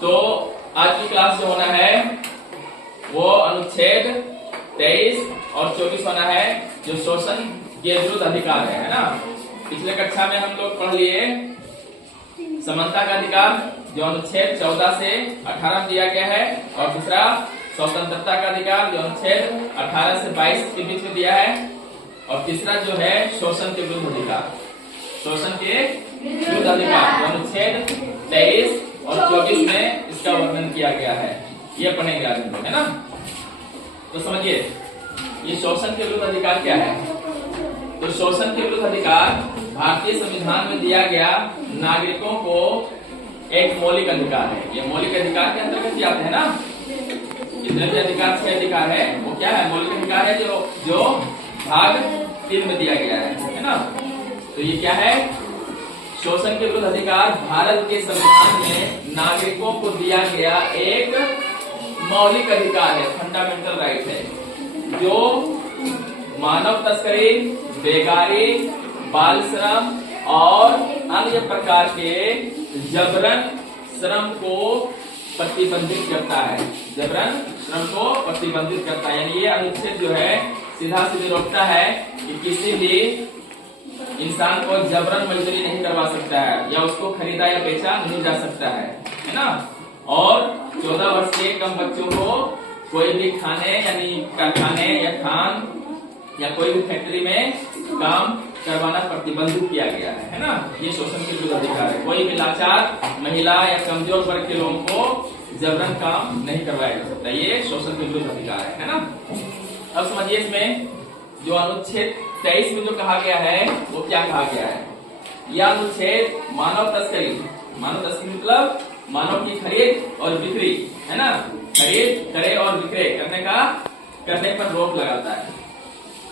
तो आज की क्लास जो होना है वो अनुच्छेद 23 और 24 होना है, जो शोषण के विरुद्ध अधिकार है ना। पिछले कक्षा में हम लोग पढ़ लिए समानता का अधिकार, जो अनुच्छेद 14 से 18 दिया गया है, और दूसरा स्वतंत्रता का अधिकार, जो अनुच्छेद 18 से 22 के बीच में दिया है, और तीसरा जो है शोषण के विरुद्ध अधिकार, शोषण के विरुद्ध अधिकार, जो अनुच्छेद 23 और 24 में इसका वर्णन किया गया है। ये पढ़ेंगे आज हम लोग, है ना। तो समझिए ये शोषण के विरुद्ध अधिकार क्या है। तो शोषण के विरुद्ध अधिकार भारतीय संविधान में दिया गया नागरिकों को एक मौलिक अधिकार है। ये मौलिक अधिकार के अंतर्गत ही आते हैं ना। जितने भी अधिकार से अधिकार है वो क्या है, मौलिक अधिकार है, जो भाग 3 में दिया गया है ना। तो ये क्या है, शोषण के विरुद्ध अधिकार भारत के संविधान में नागरिकों को दिया गया एक मौलिक अधिकार है, फंडामेंटल राइट है, जो मानव तस्करी, बेगारी, बाल श्रम और अन्य प्रकार के जबरन श्रम को प्रतिबंधित करता है। जबरन श्रम को प्रतिबंधित करता है, यानी ये अनुच्छेद जो है सीधा सीधे रोकता है कि किसी भी इंसान को जबरन मजदूरी नहीं करवा सकता है, या उसको खरीदा या बेचा नहीं जा सकता है ना। और 14 वर्ष के कम बच्चों को कोई भी खाने यानी कारखाने या खान या कोई भी फैक्ट्री में काम करवाना प्रतिबंधित किया गया है ना। ये शोषण के विरुद्ध अधिकार है। कोई भी लाचार महिला या कमजोर वर्ग के लोगों को जबरन काम नहीं करवाया जा सकता। ये शोषण के विरुद्ध अधिकार है ना। अब समझिए इसमें जो अनुच्छेद 23 में जो कहा गया है वो क्या कहा गया है। यह अनुच्छेद मानव तस्करी मतलब मानव की खरीद और बिक्री, है ना, खरीद करे और विक्रय करने पर रोक लगाता है,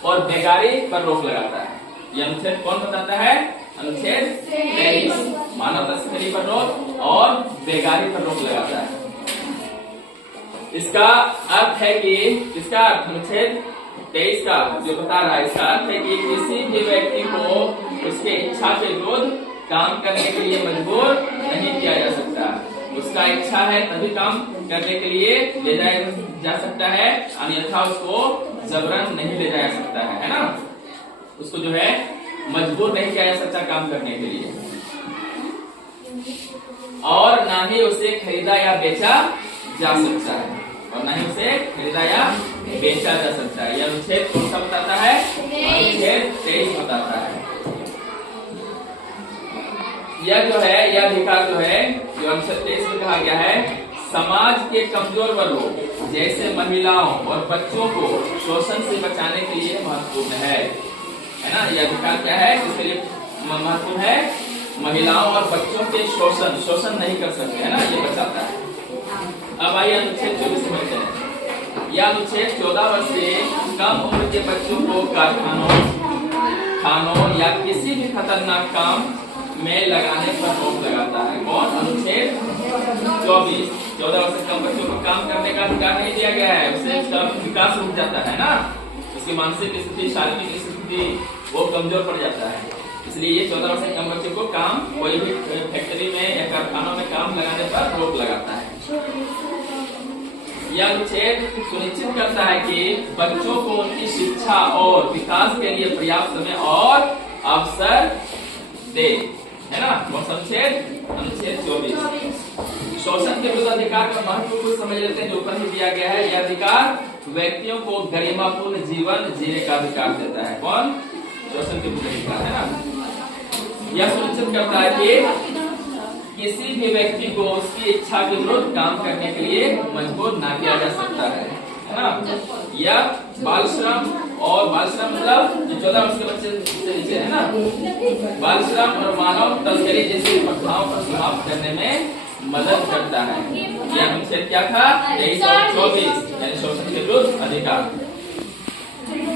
और बेगारी पर रोक लगाता है। यह अनुच्छेद कौन बताता है, अनुच्छेद 23 मानव तस्करी पर रोक और बेगारी पर रोक लगाता है। इसका अर्थ है कि इसका अनुच्छेद 23 का जो बता रहा है, इसका अर्थ है कि किसी भी व्यक्ति को उसके इच्छा के विरुद्ध काम करने के लिए मजबूर नहीं किया जा सकता। उसका इच्छा है तभी काम करने के लिए ले जाया जा सकता है, अन्यथा उसको जबरन नहीं ले जाया सकता है ना। उसको जो है मजबूर नहीं किया जा सकता काम करने के लिए, और ना ही उसे खरीदा या बेचा जा सकता है, और ना ही उसे खरीदा या बेचा जा सकता है। यह अनुच्छेद कौन सा बताता है, अनुच्छेद 23 बताता है। यह जो है, यह अधिकार जो है, जो अनुच्छेद 23 में कहा गया है, समाज के कमजोर वर्गों जैसे महिलाओं और बच्चों को शोषण से बचाने के लिए महत्वपूर्ण है ना। यह अधिकार क्या है, इसके लिए महत्वपूर्ण है, महिलाओं और बच्चों के शोषण नहीं कर सकते, है ना, ये बचाता है। अब आइए अनुच्छेद 24 समझते हैं। यह अनुच्छेद 14 वर्ष से कम उम्र के बच्चों को कारखानों, खानों या किसी भी खतरनाक काम में लगाने पर रोक लगाता है। कौन, अनुच्छेद 24। 14 वर्ष से कम बच्चों को काम करने का अधिकार नहीं दिया गया है, उससे उसका विकास रुक जाता है ना, उसकी मानसिक स्थिति, शारीरिक स्थिति वो कमजोर पड़ जाता है। इसलिए ये 14 वर्ष से कम बच्चों को काम कोई भी फैक्ट्री में या कारखानों में काम लगाने पर रोक लगाता है। यह अनुच्छेद सुनिश्चित करता है कि बच्चों को उनकी शिक्षा और विकास के लिए पर्याप्त समय और अवसर दे, है ना। अनुच्छेद 24। शोषण के विरुद्ध अधिकार का महत्व कुछ समझ लेते हैं, जो ऊपर ही दिया गया है। यह अधिकार व्यक्तियों को गरिमापूर्ण जीवन जीने का अधिकार देता है। कौन, शोषण के विरुद्ध अधिकार, है ना। यह सुनिश्चित करता है कि किसी भी व्यक्ति को उसकी इच्छा के विरुद्ध काम करने के लिए मजबूर ना किया जा सकता है ना। यह बाल श्रम मतलब जो 14 वर्ष के बच्चे से नीचे है ना, बाल श्रम और मानव तस्करी जैसी प्रथाओं पर समाप्त करने में मदद करता है। यह अनुच्छेद क्या था, 23 और 24, यानी शोषण के विरुद्ध अधिकार।